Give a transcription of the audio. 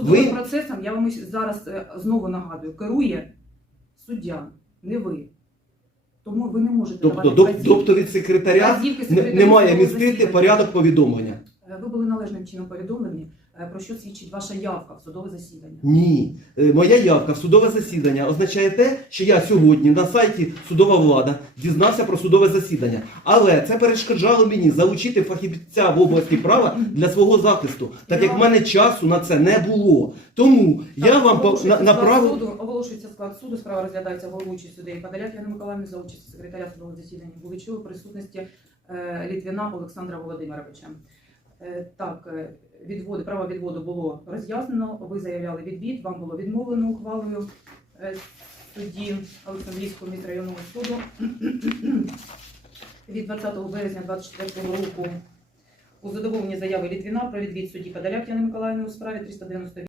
Судовим Ви- процесом, я вам зараз е, знову нагадую, керує суддя, не ви. Тому ви не можете Тобто, давати доп- вказівки- тобто від секретаря вказівки не, секретарю не має судового містити засідання. порядок повідомлення. Е, Ви були належним чином повідомлені, е, про що свідчить ваша явка в судове засідання. Ні, Е, моя явка в судове засідання означає те, що я сьогодні на сайті судова влада дізнався про судове засідання. Але це перешкоджало мені залучити фахівця в області права для свого захисту, так як в мене часу на це не було. Тому я вам направив. суду, оголошується склад суду, справа розглядається головуючий суддею Подоляк Яна Миколаївна за участі секретаря судового засідання Буличова в присутності Літвіна Олександра Володимировича. Е, так, е, відводи, право відводу було роз'яснено, ви заявляли відвід, вам було відмовлено ухвалою е, судді Олександрійського міськрайонного суду. Від 20 березня 2024 року у задоволенні заяви Літвіна про відвід судді Подоляк Яни Миколаївни у справі 398